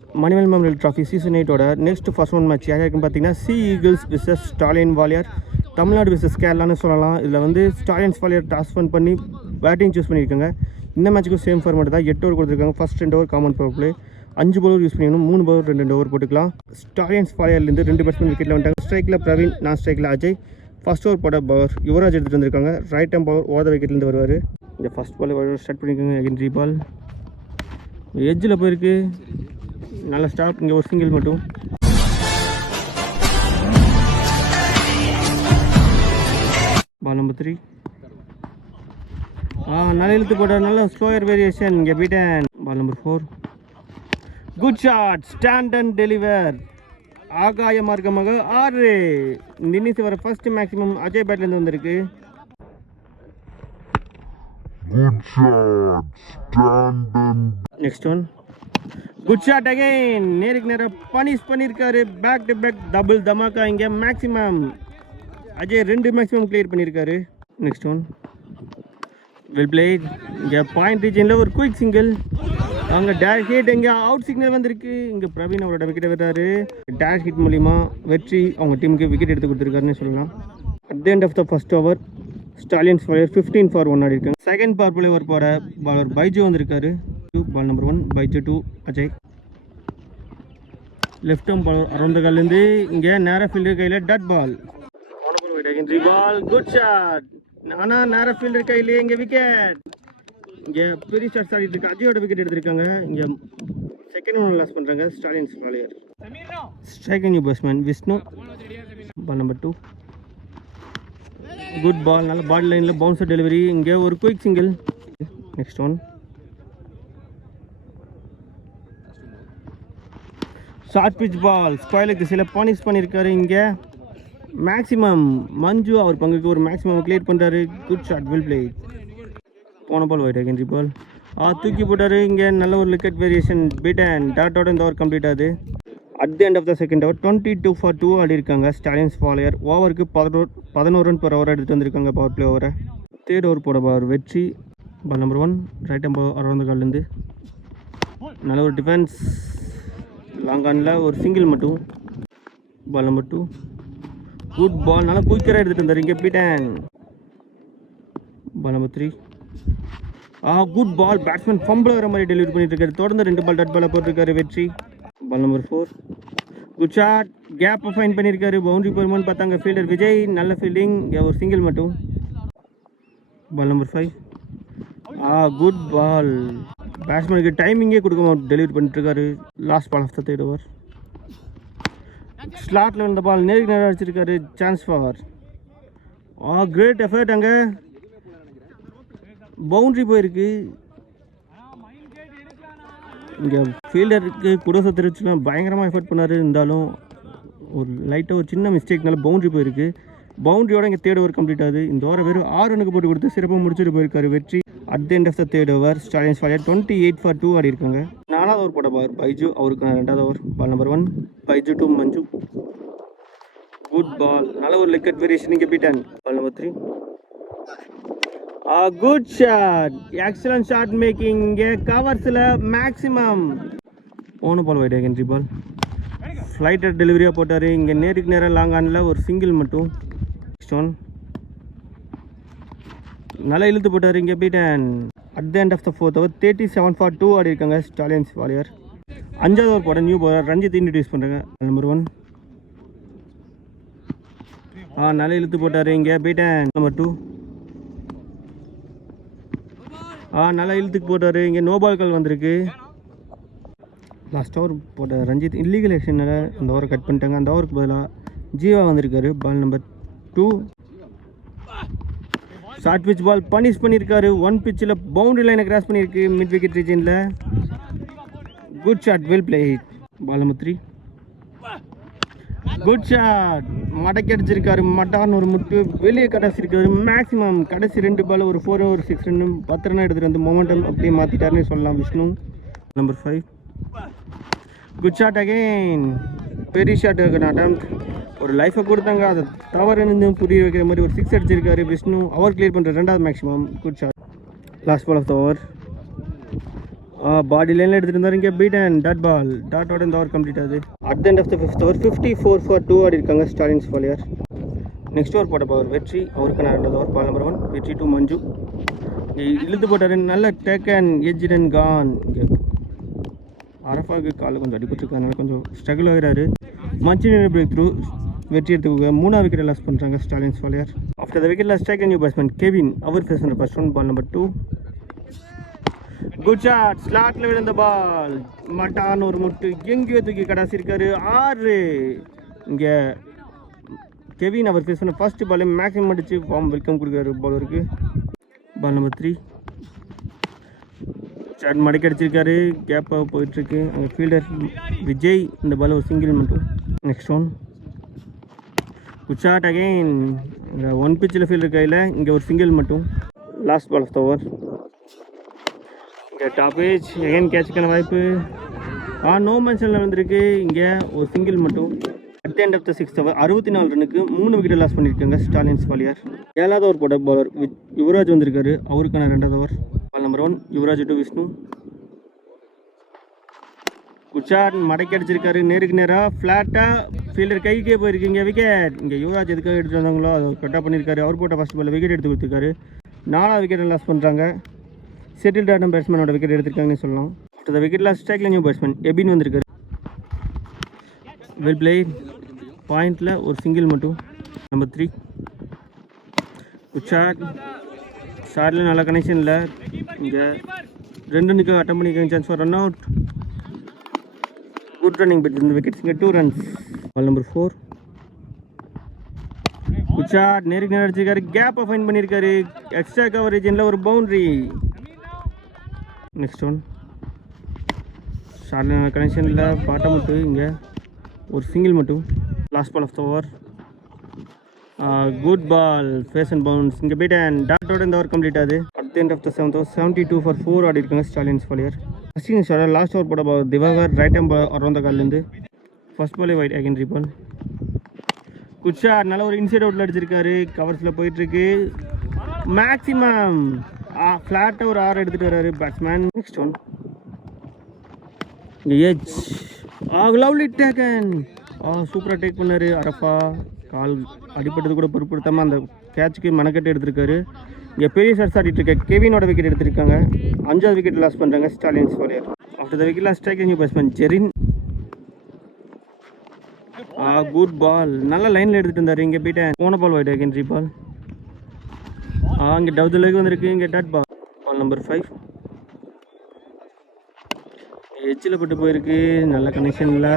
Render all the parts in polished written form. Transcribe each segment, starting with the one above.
Manivel memorial trophy season 8ஓட next first one match யார் இருக்குன்னு பார்த்தீங்கன்னா சி ஈகிள்ஸ் விசஸ் ஸ்டாலியன் வாலியர். தமிழ்நாடு விசஸ் கேரளான்னு சொல்லலாம். இதில் வந்து ஸ்டாலியன்ஸ் வாலியர் டாஸ் ஃபன் பண்ணி பேட்டிங் சூஸ் பண்ணியிருக்காங்க. இந்த மேட்ச்சுக்கும் சேம் ஃபார்மேட் தான். 8 ஓவர் கொடுத்துருக்காங்க. First 2 over common power play, 5 bowler use பண்ணிக்கணும். 3 பவுலர் 2 ஓவர் போட்டுக்கலாம். ஸ்டாலியன்ஸ் வாலியர்லேருந்து 2 பேட்ஸ்மேன் விக்கெட்டில் வந்துட்டாங்க. ஸ்ட்ரைக்கில் பிரவீன், நான் ஸ்ட்ரைக்கில் அஜய். ஃபர்ஸ்ட் ஓவர் போட பவர் யுவராஜ் எடுத்துகிட்டு வந்திருக்காங்க. ரைட் ஹேண்ட் பவர் ஓத விக்கெட்லேருந்து வருவார். இந்த ஃபர்ஸ்ட் பால் ஸ்டார்ட் பண்ணியிருக்காங்க. என்ட்ரி பால் எட்ஜில் போயிருக்கு. நல்ல ஸ்டாப். இங்கே ஒரு சிங்கிள் மட்டும். Ball number 3. நல்ல இழுத்து போட்ட நல்ல ஸ்லோயர் வேரியேஷன். இங்கே beaten. Ball number 4. Good shot. Stand and deliver. ஆகாய மார்க்கமாக 6. இந்த இன்னிங்ஸ் வர ஃபர்ஸ்ட் மேக்ஸிமம் அஜய் பேட்லேருந்து வந்திருக்கு. Next one. Good shot again. நேருக்கு நேராக பனிஷ் பண்ணியிருக்காரு. பேக் டு பேக் டபுள் தமாக்கா. இங்கே மேக்ஸிமம் அஜய் 2 மேக்ஸிமம் கிளியர் பண்ணியிருக்காரு. Next one. Well played. இங்கே பாயிண்ட் ரீஜனில் ஒரு குயிக் சிங்கிள். அங்கே டேஷ் ஹிட். இங்கே அவுட் சிக்னல் வந்திருக்கு. இங்கே பிரவீன் அவரோட விக்கெட்டை விடுறாரு. டேஷ் ஹிட் மூலிமா வெற்றி அவங்க டீமுக்கு விக்கெட் எடுத்து கொடுத்துருக்காருன்னு சொல்லலாம். At the end of the first over Stallions வாலியர் 15 for 1 ஆடி இருக்காங்க. செகண்ட் பவர் பிளே ஓவர் போட பாலர் பைஜு வந்திருக்காரு. Ball number 1 Baiju 2 Ajay. Left arm bowler அரௌந்தகால்லேருந்து இங்கே நேர ஃபீல்டர் கையில் டட் பால். பால் குட் ஷாட். ஆனால் நேர ஃபீல்டர் கையிலேயே இங்கே விக்கெட். இங்கே பெரிய ஷாட்ஸ் ஆடிட்டு இருக்கு. அஜயோட விக்கெட் எடுத்திருக்காங்க. இங்கே செகண்ட் ஒன் லாஸ் பண்ணுறாங்க ஸ்டாலியன்ஸ் வாலியர். Striking new batsman Vishnu. Ball number 2. Good ball. நல்ல பால் லைனில் பவுன்சர் டெலிவரி. இங்கே ஒரு quick single. Next one. Short pitch ball square திசையில் பானிஷ் பண்ணியிருக்காரு. இங்கே மேக்ஸிமம் மஞ்சு அவர் பங்குக்கு ஒரு மேக்ஸிமம் கிளியர் பண்ணுறாரு. Good shot. Well play. போன பால் ஒயிட் அகேன் பால். தூக்கி போட்டார். இங்கே நல்ல ஒரு விக்கெட் வேரியேஷன். பீட்டன். டாட்டோட இந்த ஓவர் கம்ப்ளீட் ஆகுது. At the end of the second over 22 for 2 ஆடி இருக்காங்க ஸ்டாலியன்ஸ் வாலியர். ஓவருக்கு 11 ரன் per ஓவர் எடுத்துகிட்டு வந்திருக்காங்க பவர் பிளே ஓவரை. தேர்ட் ஓவர் போட bowler Vetri. Ball number 1 right hand bowler அரௌந்தகால்லேருந்து நல்ல ஒரு டிஃபென்ஸ். லாங் ஆனில் ஒரு சிங்கிள் மட்டும். Ball number 2. Good ball. நல்லா குயிக்கராக எடுத்துகிட்டு வந்தார். இங்கே beaten. Ball number 3. Good ball. Batsman fumble வர மாதிரி டெலிவரி பண்ணிட்டு இருக்காரு. தொடர்ந்து 2 பால் டட் பாலை போட்டிருக்காரு. வெற்றி. Ball number 4. Good shot. கேப்பை ஃபைன் பண்ணியிருக்காரு. பவுண்டரி போயிருமான்னு பார்த்தாங்க ஃபீல்டர் விஜய். நல்ல ஃபீல்டிங். இங்கே ஒரு சிங்கிள் மட்டும். Ball number 5. குட் பால். பேட்ஸ்மேனுக்கு டைமிங்கே கொடுக்காம டெலிவரி பண்ணிட்டுருக்காரு. Last ball of the third over. ஸ்லாட்டில் வந்த பால் நேருக்கு நேரம் அடிச்சிருக்காரு. Chance four. Great effort. அங்கே பவுண்ட்ரி போயிருக்கு. இங்கே ஃபீல்டருக்கு குடோசை தெரிவிச்சுலாம் பயங்கரமாக எஃபர்ட் பண்ணார். இருந்தாலும் ஒரு லைட்டாக ஒரு சின்ன மிஸ்டேக்னால பவுண்ட்ரி போயிருக்கு. பவுண்ட்ரியோட இங்கே தேர்ட் ஓவர் கம்ப்ளீட் ஆகுது. இந்த ஓவரை வெறும் 6 ரனுக்கு போட்டு கொடுத்து சிறப்பாக முடிச்சுட்டு போயிருக்காரு. Vetri. At the end of the third over Stallions வாலியர் 28 for 2 ஆடி இருக்காங்க. 4வது ஓவர் போட பார் பைஜு. அவருக்கு 2வது over. Ball number 1 Baiju 2 Manju. Good ball. நல்ல ஒரு விக்கெட் வேரியேஷன். இங்கே beaten. Ball number 3. Good shot. Excellent shot making. இங்கே கவர்ஸில் மேக்ஸிமம். போன பால் ஒயிட் அகேன் பால். ஃப்ளைட்டர் டெலிவரியாக போட்டார். இங்கே நேருக்கு நேராக லாங் ஆனில் ஒரு சிங்கிள் மட்டும். Next one. நல்லா இழுத்து போட்டார். இங்கே beaten. At the end of the fourth over 37 for 2 ஆடி இருக்காங்க ஸ்டாலியன்ஸ் வாலியர். 5வது ஓவர் போட நியூ பவுலர் ரஞ்சித் இன்ட்ரடியூஸ் பண்ணுறாங்க. நம்பர் 1. நல்லா இழுத்து போட்டார். இங்கே பீட்டன். நம்பர் 2. நல்லா இழுத்துக்கு போட்டார். இங்கே நோ பால் கால் வந்திருக்கு. லாஸ்ட் ஓவர் போட்ட ரஞ்சித் இல்லீகல் ஆக்ஷனால் அந்த ஓவரை கட் பண்ணிட்டாங்க. அந்த ஓவருக்கு பதிலாக ஜீவா வந்திருக்காரு. Ball number 2. Short pitch ball punish பண்ணியிருக்காரு. 1 பிச்சில் பவுண்டரி லைனை கிராஸ் பண்ணியிருக்கு மிட் விக்கெட் ரீஜனில். Good shot. Well play. Ball number 3. Good shot. மடக்கி அடிச்சிருக்காரு. மட்டான்னு ஒரு முட்டு வெளியே கடைசிருக்காரு. மேக்ஸிமம் கடைசி 2 பால் ஒரு 4 over 6 ரன் 10 ரன் எடுத்துகிட்டு வந்து மொமெண்டம் அப்படியே மாற்றிட்டாருன்னு சொல்லலாம் Vishnu. Number 5. Good shot again. பெரிய ஷாட் அட்டம். ஒரு லைஃபை கொடுத்தாங்க. அதை தவறுன்னு புரிய வைக்கிற மாதிரி ஒரு 6 அடிச்சிருக்காரு விஷ்ணு. அவர் கிளியர் பண்ணுற 2வது maximum. Good shot. Last ball of the over. Body லைனில் எடுத்துகிட்டு இருந்தார் இங்கே பீட் அண்ட் டாட் பால் டாட்டோட இந்த ஓவர் கம்ப்ளீட் ஆகுது. At the end of the 5th over 54 for 2 ஆடி இருக்காங்க ஸ்டாலின்ஸ் ஃபாலியர். நெக்ஸ்ட் ஓவர் போட்ட பவர் வெற்றி, அவருக்கான 2வது ஓவர் பால் நம்பர் 1 வெற்றி டு மஞ்சு. இழுத்து போட்டார், நல்ல take and edge and gone. அரஃபாவுக்கு காலில் கொஞ்சம் அடிபட்டுருக்காங்க, கொஞ்சம் ஸ்ட்ரகிள் ஆகிறாரு. மஞ்சு பிரேக் த்ரூ வெற்றி எடுத்துக்கோங்க. 3ஆவது விக்கெட் லாஸ் பண்ணுறாங்க ஸ்டாலின்ஸ் ஃபாலியர். After the wicket loss strike new batsman Kevin, அவர் ஃபேஸ் பண்ணுற first one ball number 2. Good shot, ஸ்லாட்டில் விழுந்த பால், மட்டான் ஒரு முட்டு எங்கேயோ தூக்கி கடாசிருக்காரு. 6. இங்கே கெவின் அவர் ஃபேஸ் பண்ண ஃபர்ஸ்ட் பால் மேக்ஸிமம் அடிச்சு ஃபார்ம் வெல்கம் கொடுக்குறாரு பவுலருக்கு. பால் நம்பர் 3 ஷாட் மடக்கி அடிச்சிருக்காரு, கேப்பாக போயிட்டுருக்கு. அங்கே ஃபீல்டர் விஜய், இந்த பால் ஒரு சிங்கிள் மட்டும். Next one good shot again, இங்கே 1 பிச்சில் ஃபீல்டர் கையில், இங்கே ஒரு சிங்கிள் மட்டும். Last ball of the over, இங்கே டாப் ஏஜ் அகெயின் கேட்சுக்கான வாய்ப்பு. நோ மென்ஷனில் வந்திருக்கு, இங்கே ஒரு சிங்கிள் மட்டும். At the end of the 6th over 64 ரன்னுக்கு 3 விக்கெட் லாஸ் பண்ணியிருக்காங்க ஸ்டாலின்ஸ் ஃபாலியர். 7வது ஓவர் போட்ட பவுலர் யுவராஜ் வந்திருக்காரு, அவருக்கான 2வது over. Ball number 1 Yuvraj to Vishnu. Good shot மடக்கி அடிச்சிருக்காரு, நேருக்கு நேராக ஃப்ளாட்டாக ஃபீல்டர் கைக்கே போயிருக்கீங்க விக்கெட். இங்கே யுவராஜ் எதுக்காக எடுத்துகிட்டு வந்தாங்களோ அதை கட்டாக பண்ணியிருக்காரு. அவர் போட்ட ஃபர்ஸ்ட் பால் விக்கெட் எடுத்து கொடுத்துருக்காரு. 4வது விக்கெட் லாஸ் பண்ணுறாங்க. செட்டில்ட் ஆட்டம் பேட்ஸ்மேனோட விக்கெட் எடுத்திருக்காங்கன்னு சொல்லலாம். ஆஃப்டர் த விக்கெட் லாஸ் ஸ்ட்ரைக்கில் நியூ பேட்ஸ்மேன் எபின் வந்திருக்காரு. வெல் பிளேட், பாயிண்டில் ஒரு சிங்கிள் மட்டும். நம்பர் 3 குட் ஷாட், ஷாட்டில் நல்ல கனெக்ஷன் இல்லை. இங்கே 2 ரன்னுக்கு அட்டம் பண்ணிக்க chance for run out. Good running பெட் இந்த விக்கெட்ஸ், இங்கே 2 runs. Ball number 4 good shot, நேருக்கு நேரம் அடிச்சிருக்காரு, கேப்பை ஃபைன் பண்ணியிருக்காரு. எக்ஸ்ட்ரா கவரேஜில் ஒரு பவுண்ட்ரி. நெக்ஸ்ட் ஒன் ஷாட்டில் கனெக்ஷன் இல்லை, பாட்டம் மட்டும், இங்கே ஒரு சிங்கிள் மட்டும். Last ball of the over good ball, pace and bounce, இங்கே பீட் அண்ட் டாட்டோட இந்த ஓவர் கம்ப்ளீட் ஆகுது. At the end of the 7th over 72 for 4 ஆடி இருக்காங்க ஸ்டாலின்ஸ் ஃபாலியர். ஃபர்ஸ்ட் இன்னிங்ஸ் லாஸ்ட் ஓவர் போட Divakar right hand around the கால்லேருந்து first பாலே wide again reball. Good shot, நல்ல ஒரு இன்சைட் அவுட்டில் அடிச்சிருக்காரு, கவர்ஸில் போயிட்டுருக்கு. மேக்ஸிமம் ஃப்ளாட்டாக ஒரு 6 எடுத்துகிட்டு வர்றாரு batsman. Next one edge lovely taken, சூப்பராக டேக் பண்ணார். அரஃபா கால் அடிப்பட்டது கூட பொருட்படுத்தாமல் அந்த கேட்சுக்கு மனக்கட்டு எடுத்திருக்காரு. இங்கே பெரிய ஷாட்ஸ் ஆடிட்டு இருக்க கெவினோட விக்கெட் எடுத்திருக்காங்க. 5வது விக்கெட் லாஸ் பண்ணுறாங்க ஸ்டாலின்ஸ் ஃபாலியர். After the wicket loss strike new batsman Jerin. Good ball, நல்ல லைனில் எடுத்துகிட்டு இருந்தார். இங்கே பீட்டேன், போன பால் வைட் அகெயின் ரீபால். இங்கே டவுதுலேக்கு வந்திருக்கு, இங்கே டாட் பால். பால் நம்பர் 5 எச்சில் பட்டு போயிருக்கு, நல்ல கனெக்ஷனில்.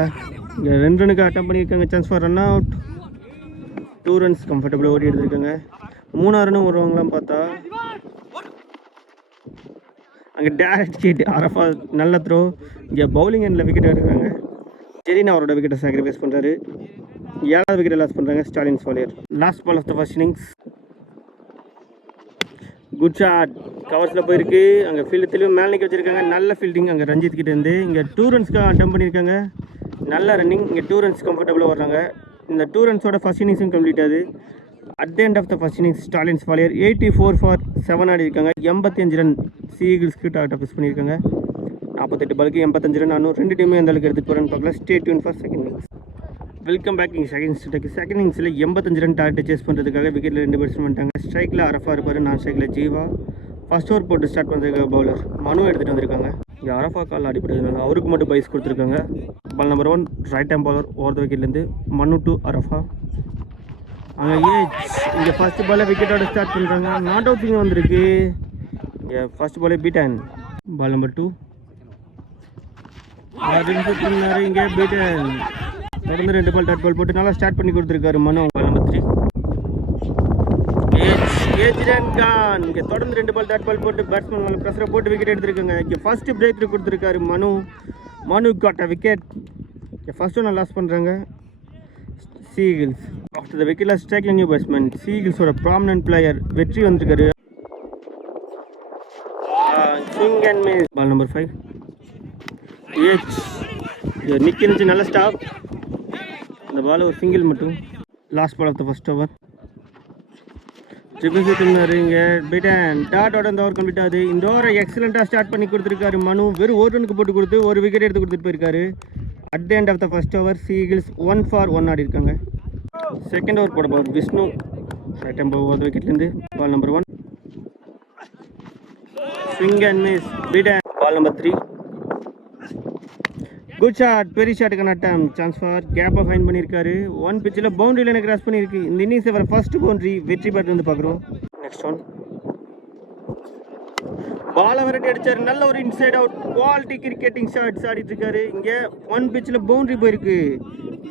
இங்கே 2 ரன்னுக்கு அட்டம் பண்ணியிருக்காங்க, chance for run out. 2 runs கம்ஃபர்டபுளாக ஓடி எடுத்திருக்காங்க. 3ஆவது ரன்னும் வருவாங்களாம் பார்த்தா அங்கே டேரக்ட் ஹிட். அரஃபா நல்ல த்ரோ. இங்கே பவுலிங் எண்டில் விக்கெட் எடுக்கிறாங்க. ஜெரின் அவரோட விக்கெட்டை சாக்ரிஃபைஸ் பண்ணுறாரு. 7வது விக்கெட்டை லாஸ் பண்ணுறாங்க ஸ்டாலின்ஸ் ஃபாலியர். Last ball of the first innings good shot, கவர்ஸில் போயிருக்கு. அங்கே ஃபீல்டு தெளிவு மேலே நிற்க வச்சுருக்காங்க. நல்ல ஃபீல்டிங் அங்கே ரஞ்சித் கிட்டே இருந்து. இங்கே 2 runsக்காக அட்டம் பண்ணியிருக்காங்க. நல்ல ரன்னிங், இங்கே 2 runs கம்ஃபர்டபுளாக வர்றாங்க. இந்த 2 runsோட ஃபர்ஸ்ட் இன்னிங்ஸும் கம்ப்ளீட் ஆகுது. At the end of the first innings Stallions ஃபாலியர் 84 for 7 ஆடி இருக்காங்க. 85 ரன் சீகிள்ஸ்க்கு டார்கெட் ஃபிக்ஸ் பண்ணியிருக்காங்க. 48 பாலுக்கு 85 ரன் ஆனும். 2 டீமும் எந்த அளவுக்கு எடுத்துகிட்டு போகிறேன்னு பார்க்கலாம். Stay tune for second innings. Welcome back. இங்கே செகண்ட் இன்னிங்ஸில் 85 ரன் டார்கெட் சேஸ் பண்ணுறதுக்காக விக்கெட்டில் 2 பேட்ஸ்மேன் பண்ணிட்டாங்க. ஸ்ட்ரைக்கில் அரஃபா இருப்பார், நான் ஸ்ட்ரைக்கில் ஜீவா. ஃபர்ஸ்ட் ஓவர் போட்டு ஸ்டார்ட் பண்ணுறதுக்காக பவுலர் மனு எடுத்துகிட்டு வந்திருக்காங்க. இங்கே அரஃபா கால் அடிப்பட்டதுனால அவருக்கு மட்டும் பைஸ் கொடுத்துருக்காங்க. Ball number 1 right hand bowler over the விக்கெட்லேருந்து மனு டு அரஃபா. அங்கே இங்கே ஃபர்ஸ்ட் பாலே விக்கெட்டோட ஸ்டார்ட் பண்ணுறாங்க. நாட் அவுட்டிங் வந்திருக்கு. இங்கே ஃபர்ஸ்ட் பாலே பீட்டன். பால் நம்பர் 2 இங்கே பீட்டன். தொடர்ந்து 2 பால் டாட் பால் போட்டு நல்லா ஸ்டார்ட் பண்ணி கொடுத்துருக்காரு மனு. பால் நம்பர் 3 கான். இங்கே தொடர்ந்து 2 பால் டாட் பால் போட்டு பேட்ஸ்மேன் மேலே ப்ரெஷரை போட்டு விக்கெட் எடுத்திருக்காங்க. இங்கே ஃபர்ஸ்ட் பிரேக் த்ரூ கொடுத்துருக்காரு மனு காட் அ விக்கெட். இங்கே ஃபர்ஸ்ட் ஒன்று லாஸ் பண்ணுறாங்க C Eagles. After the wicket loss strike new batsman சீகிள்ஸோட ப்ராமினன்ட் பிளேயர் வெற்றி வந்திருக்காரு. Swing and miss. Ball number 5 நிற்கிருந்துச்சு, நல்ல ஸ்டாப். அந்த பால் ஒரு சிங்கிள் மட்டும். Last ball of the first over triple சுற்றினாரு இங்கே பிடன் டாட்டோட இந்த ஓவர் கம்ப்ளீட் ஆகுது. இந்த ஓவரை எக்ஸலண்ட்டாக ஸ்டார்ட் பண்ணி கொடுத்துருக்காரு மனு. வெறும் ஒரு ரனுக்கு போட்டு கொடுத்து ஒரு விக்கெட் எடுத்து கொடுத்துட்டு போயிருக்காரு. At the end of the first over C Eagles 1 for 1 ஆடி இருக்காங்க. செகண்ட் ஓவர் போட போகிறார் விஷ்ணு. ரைட் டெம்போ ஒரு விக்கெட்லேருந்து ball number 1 swing and miss beaten. Ball number 3 good shot, பெரிய ஷாட்டுக்கான அட்டம். சான்ஸ் ஃபார் கேப்பை ஃபைன் பண்ணியிருக்காரு. 1 பிச்சில் பவுண்டரி லைனை கிராஸ் பண்ணியிருக்கு. இந்த இன்னிங்ஸ் வர ஃபர்ஸ்ட் பவுண்டரி வெற்றி பெற்று வந்து பார்க்குறோம். நெக்ஸ்ட் ஒன் பாலை விரட்டி அடிச்சார். நல்ல ஒரு inside out quality cricketing shots ஆடிட்டு இருக்காரு. இங்கே 1 பிச்சில் பவுண்டரி போயிருக்கு.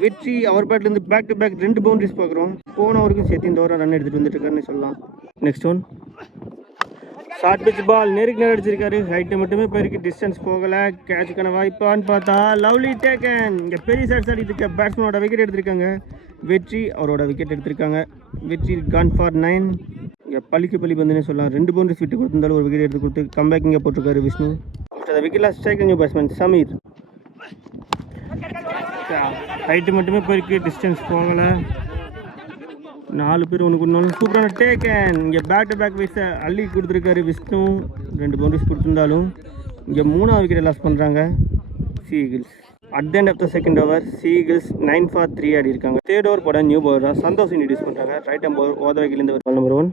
வெற்றி அவர் பேட்லேருந்து பேக் டு பேக் 2 பவுண்டரிஸ் பார்க்குறோம். போன ஓவருக்கும் சேர்த்து இந்த ஓவரை ரன் எடுத்துகிட்டு வந்துட்டு இருக்காருன்னு சொல்லலாம். Next one short pitch ball நேருக்கு நேரம் அடிச்சிருக்காரு. ஹைட்டு மட்டுமே போயிருக்கு, டிஸ்டன்ஸ் போகலை. கேட்சுக்கான வாய்ப்பான்னு பார்த்தா லவ்லி டேக்கன். இங்கே பெரிய ஷாட்ஸ் ஆடிட்டு இருக்க பேட்ஸ்மேனோட விக்கெட் எடுத்திருக்காங்க. வெற்றி அவரோட விக்கெட் எடுத்திருக்காங்க. வெற்றி கான் ஃபார் 9. இங்கே பள்ளிக்கு பள்ளி பந்துன்னு சொல்லலாம். 2 பவுண்டரிஸ் விட்டு கொடுத்திருந்தாலும் ஒரு விக்கெட் எடுத்து கொடுத்து கம்பேக் இங்கே போட்டிருக்காரு Vishnu. After wicket last strike new batsman Sameer. Height மட்டுமே போயிருக்கு, டிஸ்டன்ஸ் போகலை. 4 பேர் ஒன்று கொடுத்தாலும் சூப்பரான டேக்கன். இங்கே பேக் டு பேக் வைஸை அள்ளி கொடுத்துருக்காரு விஷ்ணு. 2 பவுண்டரிஸ் கொடுத்துருந்தாலும் இங்கே 3ஆவது விக்கெட்டை லாஸ் பண்ணுறாங்க C Eagles. At the end of the second over C Eagles 9 for 3 ஆடி இருக்காங்க. தேர்ட் ஓவர் போட நியூ பவுலராக சந்தோஷ் இன்ட்ரடியூஸ் பண்ணுறாங்க. ரைட் ஹேண்ட் பவுலர் ஓதவைக்கிலேருந்து ball number 1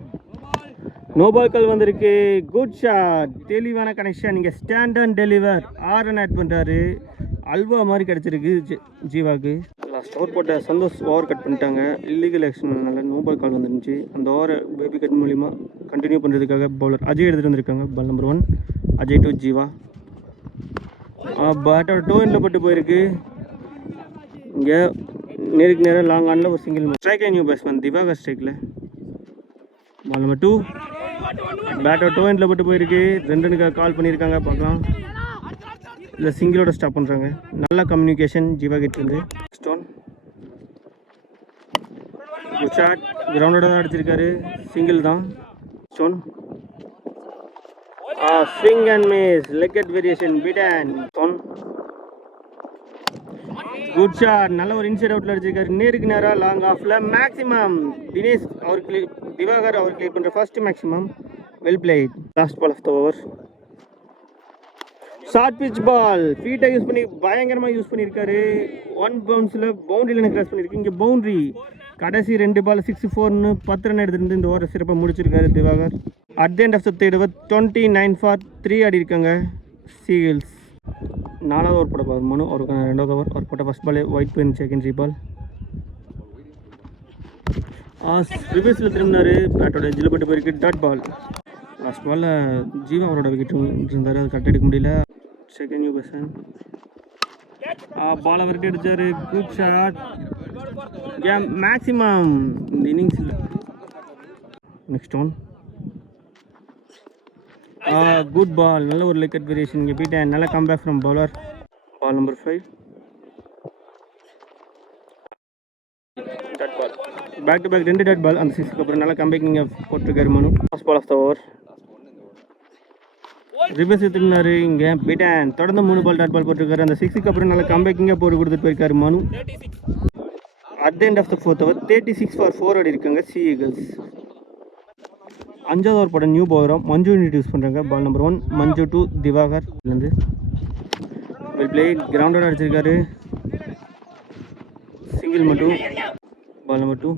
no ball call வந்திருக்கு. குட் ஷாட், தெளிவான கனெக்ஷன். இங்கே stand and deliver 6 run add பண்ணுறாரு. அல்வா மாதிரி கிடச்சிருக்கு ஜீவாக்கு. லாஸ்ட் ஓவர் போட்ட சந்தோஷ் ஓவர் கட் பண்ணிட்டாங்க. இல்லீகல் ஆக்ஷன்னால நோ பால் கால் வந்துருந்துச்சு. அந்த ஓவரை பேபி கட் மூலிமா கண்டினியூ பண்ணுறதுக்காக பவுலர் அஜய் எடுத்துகிட்டு வந்திருக்காங்க. Ball number 1 Ajay to Jeeva. பேட்டோட டோ எண்டில் பட்டு போயிருக்கு. இங்கே நேருக்கு நேரம் லாங் ஆனில் ஒரு single strike new batsman Divakar ஸ்ட்ரைக்கில். பால் நம்பர் 2 பேட்டோட டோ எண்டில் பட்டு போயிருக்கு. 2 ரனுக்காக கால் பண்ணியிருக்காங்க. பார்க்கலாம் இல்லை சிங்கிளோட ஸ்டாப் பண்ணுறாங்க. நல்ல கம்யூனிகேஷன் ஜீவா கிட்ட இருந்து. ஸ்டோன் குட் ஷாட், கிரவுண்டோட தான் அடிச்சிருக்காரு. சிங்கிள் தான். ஸ்டோன் ஸ்விங் அண்ட் மிஸ் லெக்கெட் வேரியேஷன் பிடன். ஸ்டோன் குட் ஷாட், நல்ல ஒரு இன்சைட் அவுட்டில் அடிச்சிருக்காரு. நேருக்கு நேராக லாங் ஆஃபில் மேக்ஸிமம் தினேஷ் அவர் திவாகர் அவர் கிளியர் பண்ணுற first maximum. Well played. Last ball of the over short pitch ball ஃபீட்டை யூஸ் பண்ணி பயங்கரமாக யூஸ் பண்ணியிருக்காரு. 1 பவுன்ஸில் பவுண்டரி லைனை கிராஸ் பண்ணியிருக்கு. இங்கே பவுண்டரி கடைசி 2 பால் 6 4ன்னு 10 ரன் எடுத்துருந்து இந்த ஓவரை சிறப்பாக முடிச்சிருக்காரு Divakar. At the end of the third over 29 for 3 ஆடி இருக்காங்க சீகிள்ஸ். 4வது ஓவர் போட போகிறார் மனு. அவருக்கான 2வது ஓவர் அவர் போட்ட ஃபர்ஸ்ட் பால் ஒயிட் பெயின் செகண்டரி பால். ரிவர்ஸில் திரும்பினார். பேட்டோட எஜ்ஜில் பட்டு போயிருக்கு. Dot ball. லாஸ்ட் பாலில் ஜீவா அவரோட விக்கெட் இருந்தார். அது கட் எடுக்க முடியல. செகண்ட் நியூ பேட்ஸ்மேன் பாலை விரட்டி அடித்தார். குட் ஷாட், மேக்ஸிமம் இந்த இன்னிங்ஸில். நெக்ஸ்ட் ஒன் குட் பால், நல்ல ஒரு விக்கெட் வேரியேஷன். இங்கே பீட்டேன் நல்ல comeback from bowler. Ball number 5 dot ball. Back to back 2 dot ball. அந்த 6க்கு அப்புறம் நல்ல கம்பேக் இங்கே போட்டிருக்காரு Manu. First ball of the over reverse எடுத்துருந்தாரு. இங்கே பீட்டன் தொடர்ந்து 3 பால் டாட் பால் போட்டிருக்காரு. அந்த 6க்கு அப்புறம் நல்ல கம்பேக் இங்கே போட்டு கொடுத்துட்டு போயிருக்காரு Manu. At the end of the 4th over 36 for 4 ஆடி இருக்காங்க சீகிள்ஸ். 5வது ஓவர் போட நியூ பவுலராக மஞ்சு இன்ட்ரடியூஸ் பண்ணுறாங்க. பால் நம்பர் 1 மஞ்சு டு திவாகர்லேருந்து. வெல் பிளே, கிரவுண்டோட அடிச்சிருக்காரு. சிங்கிள் மட்டும். Ball number 2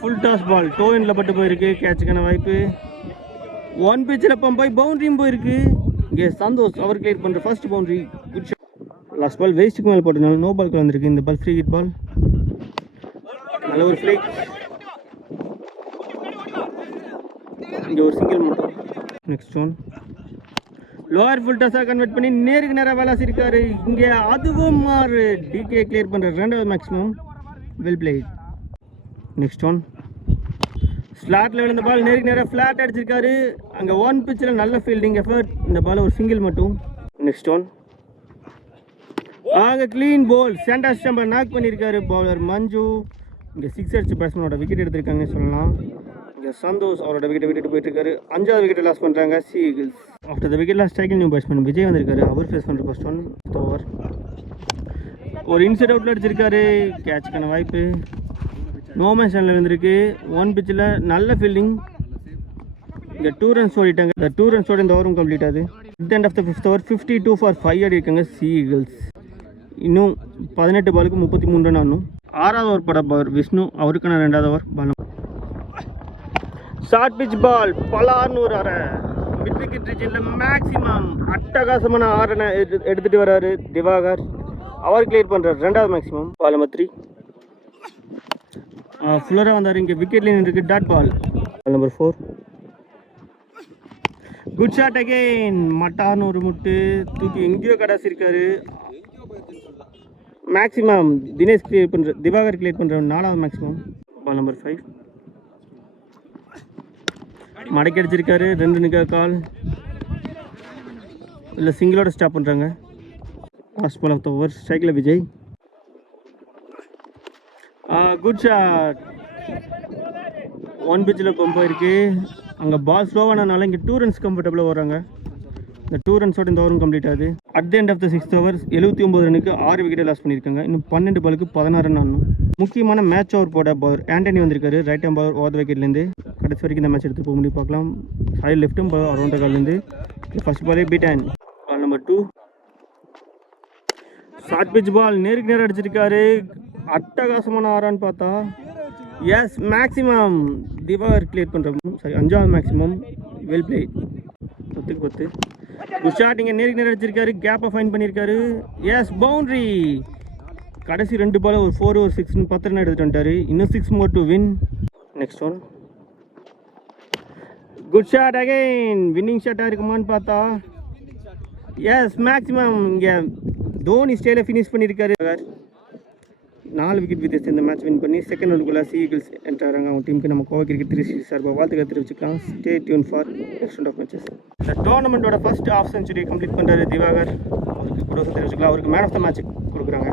full toss ball toe எண்டில் பட்டு போயிருக்கு. கேட்சுக்கான வாய்ப்பு. 1 பிச்சில் பம்பாய் பவுண்டரியும் போயிருக்கு. இங்கே சந்தோஷ் அவர் கிளியர் பண்ணுற first boundary. Good shot. Last ball வேஸ்ட்டுக்கு மேலே போட்டதுனால நோ பால் வந்திருக்கு. இந்த பால் ஃப்ரீ ஹிட் பால். நல்ல ஒரு ஃப்ளேக். இங்கே ஒரு சிங்கிள் மட்டும். நெக்ஸ்ட் ஒன் லோயர் ஃபுல் டாஸாக கன்வெர்ட் பண்ணி நேருக்கு நேராக விளாசிருக்காரு. இங்கே அதுவும் மாறு டிகே கிளியர் பண்ணுற 2வது maximum. Well plate. Next one ஸ்லாட்டில் விழுந்த பால் நேருக்கு நேராக ஃப்ளாட் அடிச்சிருக்காரு. அங்கே 1 பிச்சில் நல்ல ஃபீல்டிங் எஃபர்ட். இந்த பால் ஒரு சிங்கிள் மட்டும். நெக்ஸ்ட் ஒன் அங்கே க்ளீன் பால் சென்டர் ஸ்டம்பை நாக் பண்ணியிருக்காரு பவுலர் மஞ்சு. இங்கே 6 அடிச்சு பேட்ஸ்மேனோட விக்கெட் எடுத்திருக்காங்கன்னு சொல்லலாம். இங்கே சந்தோஷ் அவரோட விக்கெட்டை விட்டுட்டு போயிட்டு இருக்காரு. 5வது விக்கெட்டை லாஸ் பண்ணுறாங்க C Eagles. After the wicket loss striking new batsman Vijay வந்திருக்காரு. அவர் ஃபேஸ் பண்ணுற ஃபர்ஸ்ட் ஒன் ஓவர் ஒரு இன்சைட் அவுட்டில் அடிச்சிருக்காரு. கேட்சுக்கான வாய்ப்பு. நோமேன் ஸ்டாண்டில் வந்திருக்கு. ஒன் பிச்சில் நல்ல ஃபீல்டிங். இங்கே 2 ரன்ஸ் ஓடிட்டாங்க. இந்த 2 ரன்ஸ் ஓடி இந்த ஓவரும் கம்ப்ளீட் ஆகுது. At the end of the 5th over 52 for 5 ஆடி இருக்காங்க சி ஈகிள்ஸ். இன்னும் 18 பாலுக்கு 33 ரன் ஆடணும். 6வது ஓவர் பட பவர் விஷ்ணு, அவருக்கான 2வது ஓவர் பால். ஷார்ட் பிச் பால் பலார்னு ஒரு அரை. மிட் விக்கெட் ரீஜனில் மேக்ஸிமம் அட்டகாசமான 6 ரன் எடுத்துகிட்டு வர்றாரு திவாகர். அவர் கிளியர் பண்ணுறாரு 2வது மேக்ஸிமம். பால் நம்பர் 3 ஃபுல்லராக வந்தார். இங்கே விக்கெட் லைன் இருக்குது. Dot ball. Ball number 4 good shot again. மட்டார்னு ஒரு முட்டு தூக்கி எங்கேயோ கடாசி இருக்காரு. மேக்ஸிமம் தினேஷ் கிளியர் பண்ணுற, திவாகர் கிளியர் பண்ணுற 4வது மேக்ஸிமம். பால் நம்பர் 5 மடக்கி அடிச்சிருக்காரு. 2 நிற்க கால் இல்லை சிங்கிளோட ஸ்டாப் பண்ணுறாங்க. Last ball of the over ஸ்ட்ரைக்கில் விஜய். Good shot. ஒன் பிச்சில் பம்ப் ஆயிருக்கு. அங்கே பால் ஸ்லோவானனால இங்கே 2 ரன்ஸ் கம்ஃபர்டபுளாக வராங்க. இந்த 2 ரன்ஸோட இந்த ஓவரும் கம்ப்ளீட் ஆகுது. At the end of the 6th over 79 ரனுக்கு 6 விக்கெட்டை லாஸ் பண்ணியிருக்காங்க. இன்னும் 12 பாலுக்கு 16 ரன் ஆடணும். முக்கியமான மேட்ச் ஓவர் போட பவர் ஆண்டனி வந்திருக்காரு. ரைட் ஹேண்ட் பவர் ஓவர் விக்கெட்லேருந்து கடைசி வரைக்கும் இந்த மேட்ச் எடுத்து போக முடியும். பார்க்கலாம். சைடு லெஃப்ட்டும் அரௌண்ட் கால்லேருந்து ஃபர்ஸ்ட் பாலே beat and. Ball number 2 short pitch ball நேருக்கு நேரம் அடிச்சிருக்காரு. அட்டகாசமான 6 ரன் பார்த்தா எஸ் மேக்ஸிமம் திவாகர் கிளியர் பண்ணுறோம். சாரி 5வது மேக்ஸிமம். Well play. 10க்கு 10. Good shot. இங்கே நேருக்கு நேரம் அடிச்சிருக்காரு. கேப்பை ஃபைன் பண்ணியிருக்காரு. Yes boundary. கடைசி 2 பால் ஒரு 4 ஒரு 6 10 ரன் எடுத்துட்டு வந்துட்டாரு. இன்னும் 6 more to win. Next one good shot again. Winning ஷாட்டாக இருக்குமான்னு பார்த்தா எஸ் மேக்ஸிமம். இங்கே தோனி ஸ்டைலில் ஃபினிஷ் பண்ணியிருக்காரு. 4 விக்கெட் வித்தியாசம் இந்த மேட்ச் வின் பண்ணி செகண்ட் ரவுண்டுக்குள்ளே சி ஈகிள்ஸ் என்ட்ராகிறாங்க. அவங்க டீமுக்கு நம்ம கோவா கிரிக்கெட் 360 சார்பாக வாழ்த்துக்கள் தெரிவிச்சுக்கலாம். Stay tune for next round of matches. இந்த டோர்னமெண்ட்டோட ஃபர்ஸ்ட் ஹாஃப் செஞ்சுரி கம்ப்ளீட் பண்ணுறாரு திவாகர். அவருக்கு கூட தெரிவிச்சுக்கலாம். அவருக்கு மேன் ஆஃப் த மேட்ச் கொடுக்குறாங்க.